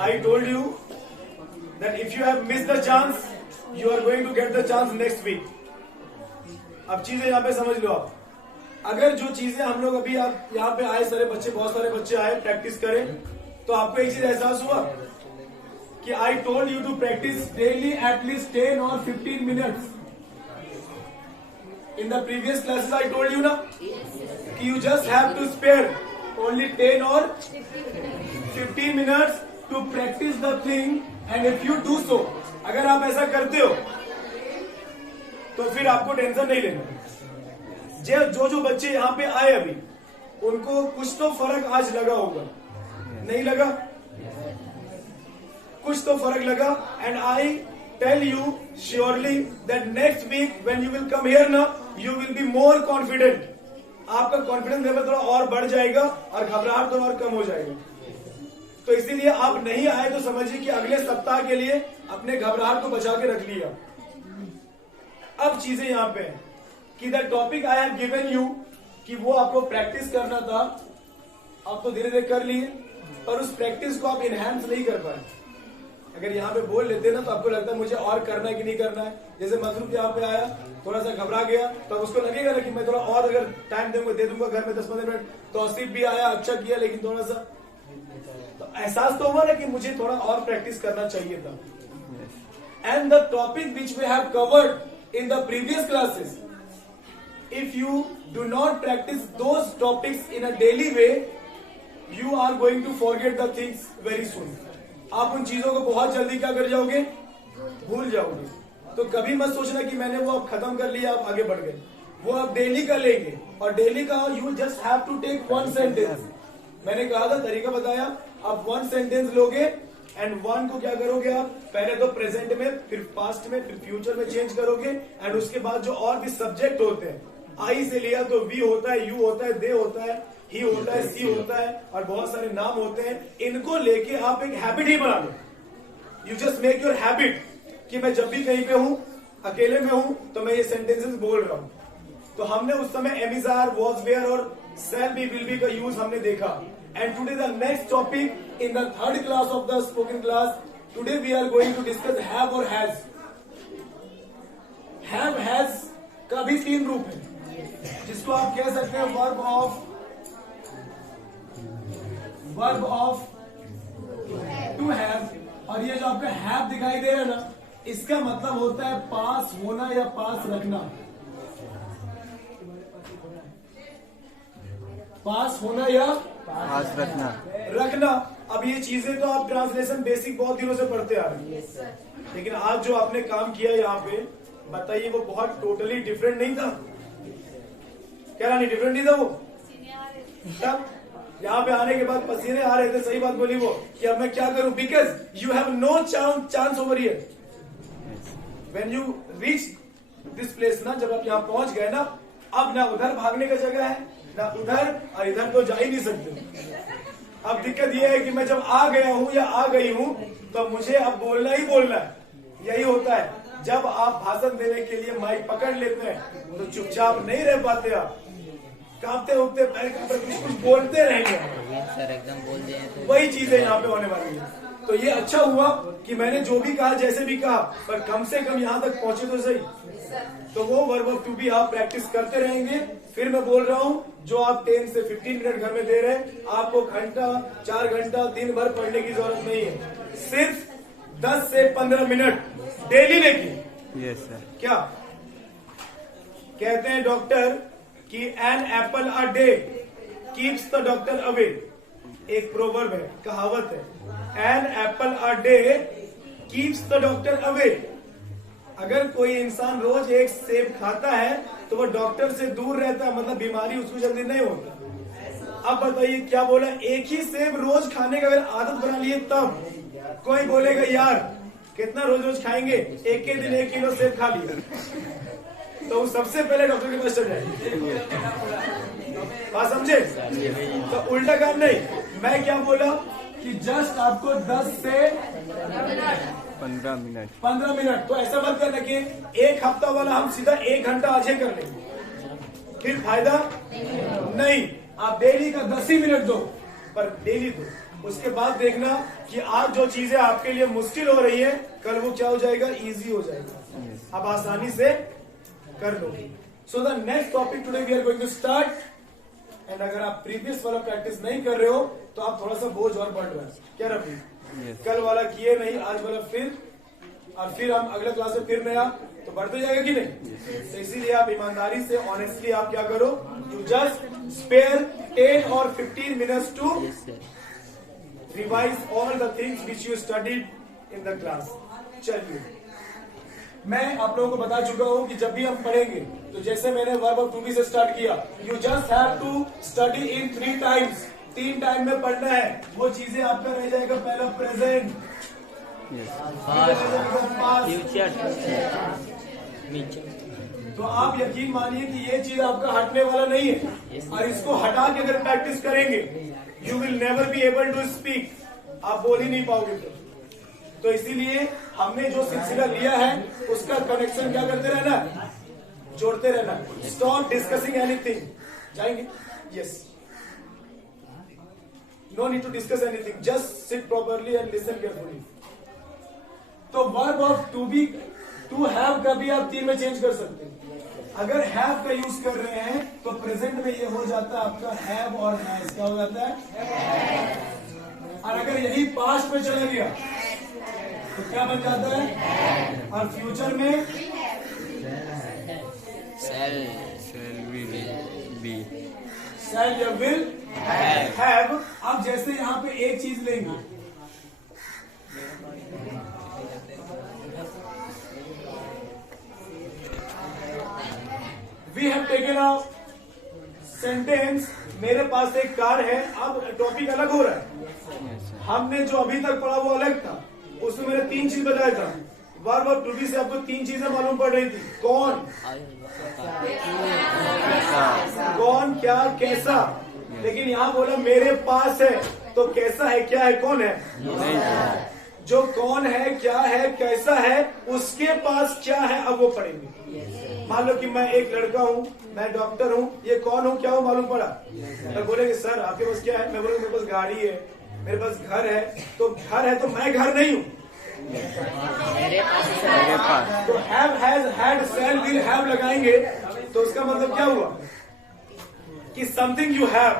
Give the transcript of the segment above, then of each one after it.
I told you that if you have missed the chance, you are going to get the chance next week. अब चीजें यहाँ पे समझ लो आप. अगर जो चीजें हम लोग अभी आप यहाँ पे आए सारे बच्चे, बहुत सारे बच्चे आए प्रैक्टिस करें, तो आपको एक चीज एहसास हुआ कि I told you to practice daily at least 10 or 15 minutes. In the previous classes I told you ना कि you just have to spare only 10 or 15 minutes to practice the thing, and if you do so, अगर आप ऐसा करते हो तो फिर आपको टेंशन नहीं लेना. जो बच्चे यहाँ पे आए अभी, उनको कुछ तो फर्क आज लगा होगा, नहीं लगा? कुछ तो फर्क लगा. And I tell you surely that next week when you will come here ना, you will be more confident. आपका कॉन्फिडेंस लेवल थोड़ा और बढ़ जाएगा और घबराहट थोड़ा और कम हो जाएगा. तो इसीलिए आप नहीं आए तो समझिए कि अगले सप्ताह के लिए अपने घबराहट को बचा के रख लिया. अब चीजें यहाँ पे है कि the topic I have given you कि वो आपको प्रैक्टिस करना था, आप तो धीरे धीरे कर लिए, पर उस प्रैक्टिस को आप इनहैंस नहीं कर पाए. अगर यहाँ पे बोल लेते ना तो आपको लगता है मुझे और करना है कि नहीं करना है. जैसे मसरूफ यहाँ पे आया, थोड़ा सा घबरा गया, तो उसको लगेगा ना कि मैं थोड़ा और अगर टाइम दे दूंगा घर में 10-15 मिनट. तो आसिफ भी आया, अच्छा किया, लेकिन थोड़ा सा तो एहसास तो हुआ ना कि मुझे थोड़ा और प्रैक्टिस करना चाहिए था. And the topic which we have covered in the previous classes, if you do not practice those topics in a daily way, you are going to forget the things very soon. आप उन चीजों को बहुत जल्दी क्या कर जाओगे? भूल जाओगे. तो कभी मत सोचना कि मैंने वो अब खत्म कर लिया, आप आगे बढ़ गए. वो आप डेली का लेंगे, और डेली का you just have to take 1 sentence. मैंने कहा था, तरीका बताया, आप 1 सेंटेंस लोगे एंड 1 को क्या करोगे आप? पहले तो प्रेजेंट में, फिर पास्ट में, फिर फ्यूचर में चेंज करोगे. एंड उसके बाद जो और भी सब्जेक्ट होते हैं, आई से लिया तो वी होता है, यू होता है, दे होता है, ही होता है, सी होता है, और बहुत सारे नाम होते हैं. इनको लेके आप एक हैबिट ही बना लो. You just make your habit कि मैं जब भी कहीं पे हूं, अकेले में हूं, तो मैं ये सेंटेंसेस बोल रहा हूं. तो हमने उस समय am is are, was, were और शैल बी, विल बी का यूज हमने देखा. And today the next topic in the 3rd class of the spoken class, today we are going to discuss have और हैज. हैव हैज का भी 3 रूप है, जिसको आप कह सकते हैं वर्ब ऑफ टू हैव. और ये जो आपका हैव दिखाई दे रहा है ना, इसका मतलब होता है पास होना या पास रखना. पास होना या पास रखना. अब ये चीजें तो आप ट्रांसलेशन बेसिक बहुत दिनों से पढ़ते आ रहे हैं, लेकिन आज जो आपने काम किया यहाँ पे, बताइए वो बहुत टोटली डिफरेंट नहीं था? क्या रानी, डिफरेंट नहीं था वो? तब यहाँ पे आने के बाद पसीने आ रहे थे. सही बात बोली वो कि अब मैं क्या करूं, because you have no chance over here. When you reach this place ना, जब आप यहाँ पहुंच गए ना, अब ना उधर भागने का जगह है ना उधर, और इधर तो जा ही नहीं सकते. अब दिक्कत यह है कि मैं जब आ गया हूं या आ गई हूं, तो मुझे अब बोलना ही बोलना है. यही होता है जब आप भाषण देने के लिए माइक पकड़ लेते हैं तो चुपचाप नहीं रह पाते. आप कांपते उठते पैर कांपते कुछ बोलते रहेंगे. सर एकदम बोल दिए तो वही चीजें यहाँ पे होने वाली है. तो ये अच्छा हुआ कि मैंने जो भी कहा, जैसे भी कहा, पर कम से कम यहाँ तक पहुंचे तो सही. तो वो वर्ब ऑफ टू बी आप प्रैक्टिस करते रहेंगे. फिर मैं बोल रहा हूँ, जो आप 10 से 15 मिनट घर में दे रहे हैं, आपको घंटा, 4 घंटा, दिन भर पढ़ने की जरूरत नहीं है. सिर्फ 10 से 15 मिनट डेली लेके. Yes sir. क्या कहते हैं डॉक्टर कि an apple a day keeps the doctor away. एक प्रोवर्ब है, कहावत है, an apple a day keeps the doctor away. अगर कोई इंसान रोज एक सेब खाता है तो वो डॉक्टर से दूर रहता है, मतलब बीमारी उसको जल्दी नहीं होता. अब बताइए क्या बोला, एक ही सेब रोज खाने का अगर आदत बना लिए तब. कोई बोलेगा यार कितना रोज रोज खाएंगे, एक ही दिन 1 किलो सेब खा लिया, तो सबसे पहले डॉक्टर के पास चल जाए. बात समझे? तो उल्टा काम नहीं. मैं क्या बोला कि जस्ट आपको 10 से 15 मिनट. 15 मिनट. तो ऐसा मत करना कि 1 हफ्ता वाला हम सीधा 1 घंटा आज ही कर लेंगे, फिर फायदा नहीं. आप डेली का 10 ही मिनट दो, पर डेली दो. उसके बाद देखना कि आज जो चीजें आपके लिए मुश्किल हो रही है कल वो क्या हो जाएगा, इजी हो जाएगा, आप आसानी से कर लोगे। So the next topic today we are going to start. And अगर आप प्रीवियस वाला प्रैक्टिस नहीं कर रहे हो तो आप थोड़ा सा बोझ और बढ़ रहा है, क्या रफी? कल वाला किए नहीं, आज वाला फिर, और फिर हम अगले क्लास में फिर नया, तो बढ़ते जाएगा कि नहीं? तो इसीलिए आप ईमानदारी से, ऑनेस्टली आप क्या करो, यू जस्ट स्पेयर 10 और 15 minutes to revise all the things which you studied in the class. चलिए, मैं आप लोगों को बता चुका हूं कि जब भी हम पढ़ेंगे तो जैसे मैंने वर्ब ऑफ टू बी से स्टार्ट किया, you just have to study in 3 times, 3 time में पढ़ना है। वो चीजें आपका रह जाएगा, पहला प्रेजेंट, तो आप यकीन मानिए कि ये चीज आपका हटने वाला नहीं है, और इसको हटा के अगर प्रैक्टिस करेंगे you will never be able to speak, आप बोल ही नहीं पाओगे। तो इसीलिए हमने जो सिलसिला लिया है उसका कनेक्शन क्या करते रहना, जोड़ते रहना। स्टॉप डिस्कसिंग एनीथिंग, जाएंगे? Yes, no need to discuss anything, just sit properly and listen carefully. तो verb of to be, to have का भी आप 3 में चेंज कर सकते हैं। अगर हैव का यूज कर रहे हैं तो प्रेजेंट में ये हो जाता है आपका हैव और हैज, क्या हो जाता है? और अगर यही पास्ट में चला गया तो क्या बन जाता है? और फ्यूचर में शैल या विल हैव। अब जैसे यहाँ पे एक चीज लेंगे, we have taken a sentence, मेरे पास एक कार है। अब टॉपिक अलग हो रहा है, हमने जो अभी तक पढ़ा वो अलग था, उसमें मैंने 3 चीज बताया था। वर्ब ऑफ टू बी से आपको 3 चीजें मालूम पड़ रही थी, कौन, क्या, कैसा। लेकिन यहाँ बोला मेरे पास है, तो कैसा है, क्या है, कौन है? जो कौन है, क्या है, कैसा है, उसके पास क्या है, अब वो पढ़ेंगे। मान लो कि मैं एक लड़का हूँ, मैं डॉक्टर हूँ, ये कौन हूँ, क्या हूँ मालूम पड़ा? मैं बोलेंगे सर आपके पास क्या है? मैं बोलूँगा मेरे पास गाड़ी है, मेरे पास घर है। तो घर है तो मैं घर नहीं हूँ, तो have, has, had, shall, will, have लगाएंगे तो उसका मतलब क्या हुआ कि समथिंग यू हैव,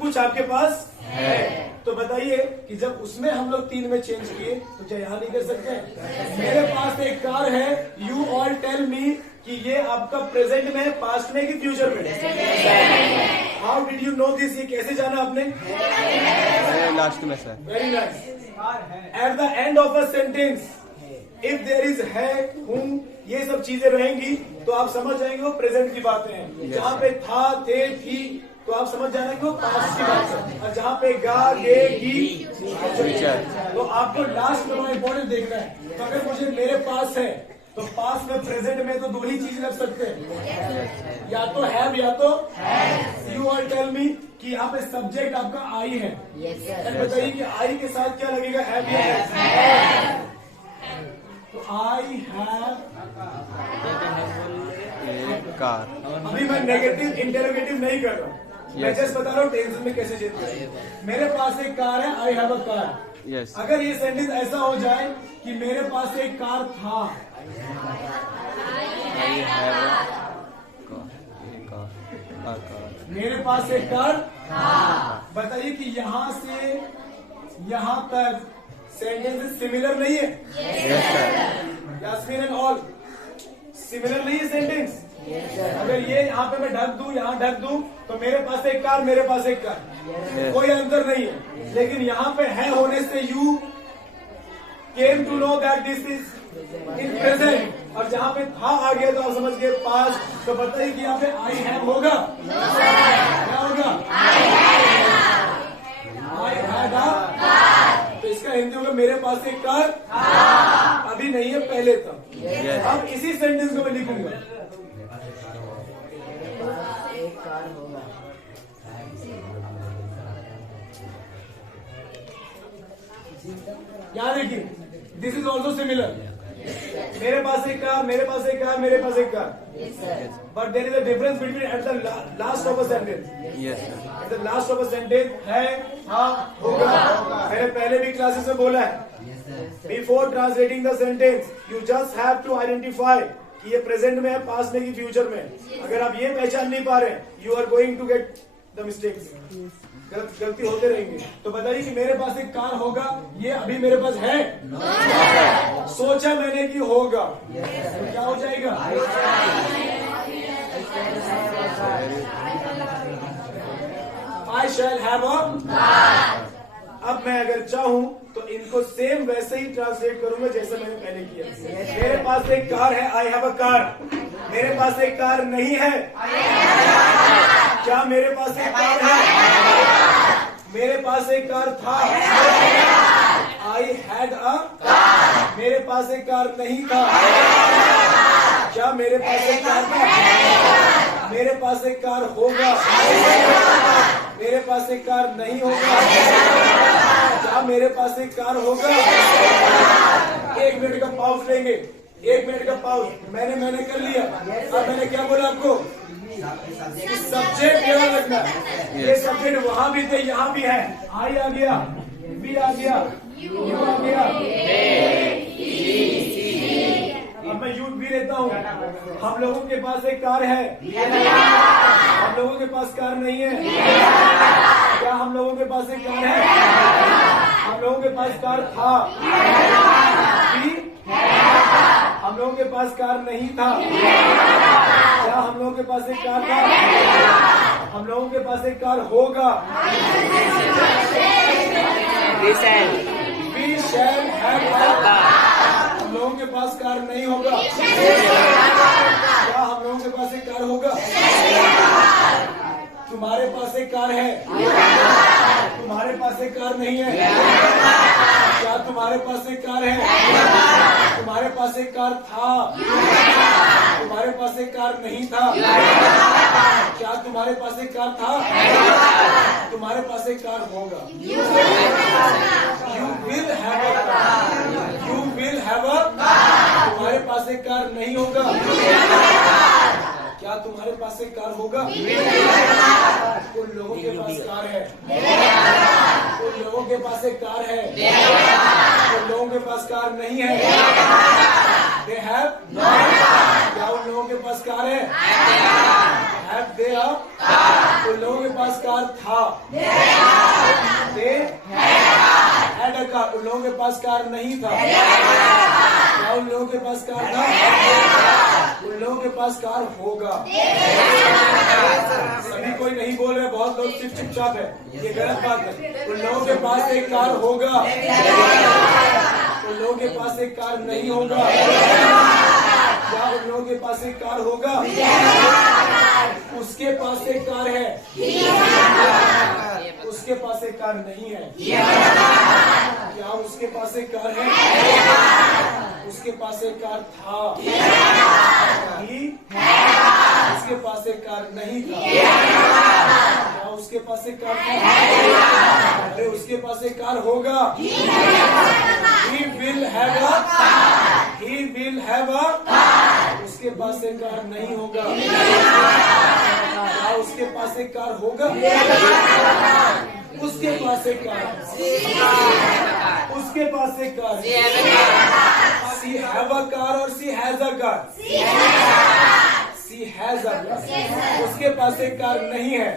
कुछ आपके पास है। तो बताइए कि जब उसमें हम लोग 3 में चेंज किए तो क्या यहाँ नहीं कर सकते? मेरे पास एक कार है, यू ऑल टेल मी कि ये आपका प्रेजेंट में, पास्ट में कि फ्यूचर में? How did you know this, ये कैसे जाना आपने? लास्ट में sir. Very nice. At the end of a sentence if there is है, हूं, ये सब चीजें रहेंगी तो आप समझ जाएंगे वो प्रेजेंट की बातें हैं। जहाँ पे था, थे, थी, तो आप समझ जाना कि वो पास्ट की बात है। और जहाँ पे गा, गे, गी, तो आपको लास्ट में इंपॉर्टेंट देखना है। तो अगर मुझे मेरे पास है तो पास में, प्रेजेंट में तो 2 ही चीज लग सकते हैं, या तो हैव या तो यू ऑल टेल मी कि यहाँ पे सब्जेक्ट आपका आई है। बताइए कि आई के साथ क्या लगेगा, हैव या हैव? तो आई हैव कार। अभी मैं नेगेटिव इंटेरोगेटिव नहीं कर रहा हूँ, मैं जस्ट बता रहा हूँ टेंस में कैसे चेंज करें। मेरे पास एक कार है, आई हैव अ कार। अगर ये सेंटेंस ऐसा हो जाए कि मेरे पास एक कार था, मेरे पास एक कार, बताइए कि यहाँ से यहाँ तक सेंटेंस सिमिलर नहीं है? यास्मीन एंड ऑल, सिमिलर नहीं है सेंटेंस। अगर ये यहाँ पे मैं ढक दूं, यहाँ ढक दूं, तो मेरे पास एक कार, मेरे पास एक कार, कोई अंतर नहीं है। लेकिन यहाँ पे है होने से you came to know that this is in present, और जहाँ पे था आ गया तो आप समझ गए पास्ट। तो बताइए कि यहाँ पे आई हैव होगा, क्या होगा? आई हैड अ, तो इसका हिंदी होगा मेरे पास एक कार, अभी नहीं है, पहले था। अब इसी सेंटेंस को मैं लिखूंगा, एक कार होगा। यहाँ देखिए, दिस इज ऑल्सो सिमिलर। मेरे पास एक कार, मेरे पास एक कार, मेरे पास एक car, but there is a difference between at the last of a sentence. The last of a sentence है, हाँ, होगा। मैंने पहले भी क्लासेस में बोला है, before translating the sentence you just have to identify कि ये प्रेजेंट में है, पास्ट में, कि फ्यूचर में। अगर आप ये पहचान नहीं पा रहे हैं, you are going to get the mistakes. गलती होते रहेंगे। तो बताइए कि मेरे पास एक कार होगा, ये अभी मेरे पास है, सोचा मैंने कि होगा, तो क्या हो जाएगा? I shall have a car। अब मैं अगर चाहूं तो इनको सेम वैसे ही ट्रांसलेट करूंगा जैसे मैंने पहले किया। मेरे पास एक कार है, आई हैव अ कार। मेरे पास एक कार नहीं है, क्या मेरे पास एक कार है? मेरे पास एक कार था, आई हैड अ कार। मेरे पास एक कार नहीं था, क्या मेरे पास एक कार था? मेरे पास एक कार होगा, मेरे पास एक कार नहीं होगा, क्या मेरे पास एक कार होगा? 1 मिनट का पॉज लेंगे, 1 मिनट का पॉज। मैंने कर लिया। अब मैंने क्या बोला आपको? सब्जेक्ट याद रखना। ये सब्जेक्ट वहां भी थे, यहाँ भी है। आई आ गया, बी आ गया, यू आ गया, अब मैं यूथ भी लेता हूँ। हम लोगों के पास एक कार है, हम लोगों के पास कार नहीं है, क्या हम लोगों के पास एक कार है? हम लोगों के पास कार था, हम लोगों के पास कार नहीं था, क्या हम लोगों के पास एक कार था? हम लोगों के पास एक कार होगा। We shall have a car। हम लोगों के पास कार नहीं होगा, क्या हम लोगों के पास एक कार होगा? तुम्हारे पास एक कार है, तुम्हारे पास एक कार नहीं है, क्या तुम्हारे पास एक कार है? तुम्हारे पास एक कार था, तुम्हारे पास एक कार नहीं था, क्या तुम्हारे पास एक कार था? तुम्हारे पास एक कार होगा। You will have a car। You will have a car। तुम्हारे पास एक कार नहीं होगा, क्या तुम्हारे पास एक कार होगा? उन लोगों के पास कार है, उन लोगों के पास एक कार है, उन लोगों के पास कार नहीं है। They have क्या उन लोगों के पास कार है? Have they a car। उन लोगों के पास कार था, They had a car। उन लोगों के पास कार नहीं था, क्या उन लोगों के पास कार था? उन लोगों के पास कार होगा। सभी कोई नहीं बोल रहे, बहुत लोग सिर्फ चुपचाप है, ये गलत बात है। उन लोगों के पास एक कार होगा, उन लोगों के पास एक कार नहीं होगा, क्या उन लोगों के पास एक कार होगा? उसके पास एक कार है, उसके पास एक कार नहीं है, क्या उसके पास एक कार है? उसके पास एक कार था, उसके पास एक कार नहीं था, क्या उसके पास एक कार था? अरे उसके पास एक कार होगा। He will have a car। He will have a car। उसके पास एक कार नहीं होगा, क्या उसके पास एक कार होगा? उसके पास एक कार, उसके पास एक car. She have a car और she has a car। She has a car। उसके पास एक कार नहीं है,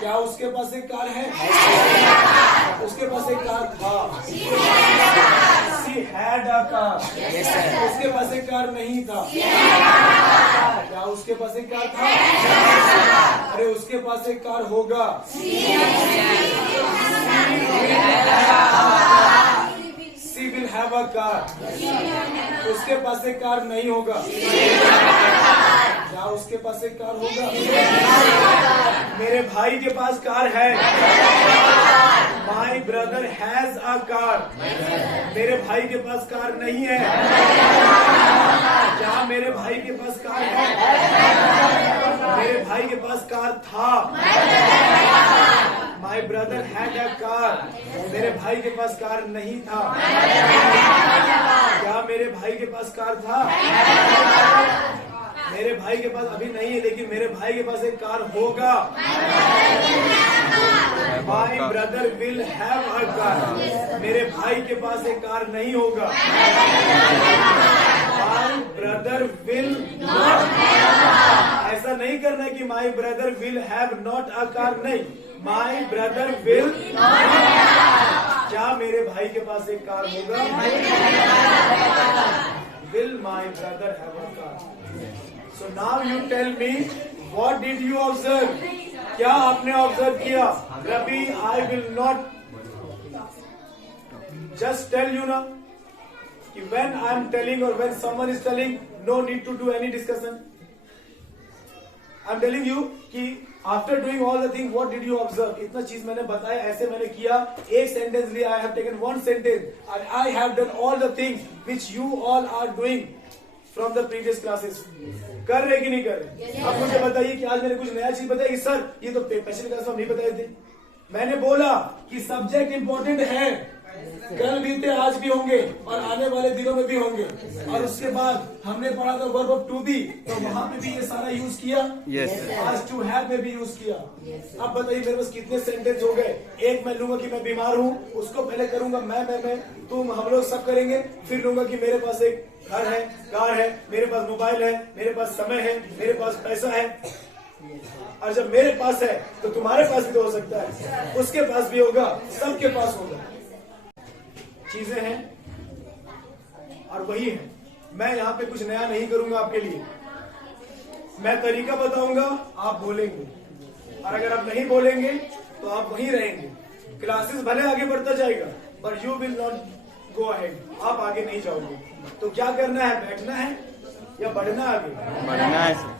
क्या उसके पास एक कार है? उसके पास एक कार था। She had a car। उसके पास एक कार नहीं था, क्या उसके पास एक कार था? अरे उसके पास एक कार होगा। She will have a car। उसके पास एक कार नहीं होगा, क्या उसके पास एक कार होगा? मेरे भाई के पास कार है। My brother has a car। मेरे भाई के पास कार नहीं है, क्या मेरे भाई के पास कार है? मेरे भाई के पास कार था। My brother had a car। मेरे भाई के पास कार नहीं था, क्या मेरे भाई के पास कार था? मेरे भाई के पास अभी नहीं है, लेकिन मेरे भाई के पास एक कार होगा। My brother will have a car. मेरे भाई के पास एक कार नहीं होगा। माई ब्रदर विल नॉट, ऐसा नहीं करना है कि my brother will have not a car, नहीं, माई ब्रदर विल, क्या मेरे भाई के पास एक कार होगा? Will my brother have a car? So now you tell me, what did you observe? क्या आपने ऑब्जर्व किया? Ravi, I will not, just tell you ना कि when I am telling or when someone is telling, no need to do any discussion. I am telling you कि after doing all the things, what did you observe? इतना चीज मैंने बताया, ऐसे मैंने किया, एक सेंटेंस लिया, I have taken one sentence and I have done all the things which you all are doing from the previous classes. कर रहे कि नहीं कर रहे? अब मुझे बताइए कि आज मैंने कुछ नया चीज बताई कि सर ये तो पिछले क्लास में नहीं बताए थे। मैंने बोला कि सब्जेक्ट इंपॉर्टेंट है, कल बीते आज भी होंगे और आने वाले दिनों में भी होंगे। और उसके बाद हमने पढ़ा था वर्ब ऑफ टू बी, तो वहां पे भी ये सारा यूज किया। Yes. आज टू हैव में भी यूज किया। अब बताइए मेरे पास कितने सेंटेंस हो गए? एक मैं लूंगा कि मैं बीमार हूँ, उसको पहले करूंगा मैं, तुम, हम लोग सब करेंगे, फिर लूंगा कि मेरे पास एक घर है, कार है, मेरे पास मोबाइल है, मेरे पास समय है, मेरे पास पैसा है। और जब मेरे पास है तो तुम्हारे पास भी तो हो सकता है, उसके पास भी होगा, सबके पास होगा। चीजें हैं और वही है। मैं यहाँ पे कुछ नया नहीं करूंगा आपके लिए, मैं तरीका बताऊंगा, आप बोलेंगे, और अगर आप नहीं बोलेंगे तो आप वहीं रहेंगे। क्लासेस भले आगे बढ़ता जाएगा, पर you will not go ahead, आप आगे नहीं जाओगे। तो क्या करना है? बैठना है या बढ़ना आगे? बढ़ना है सर।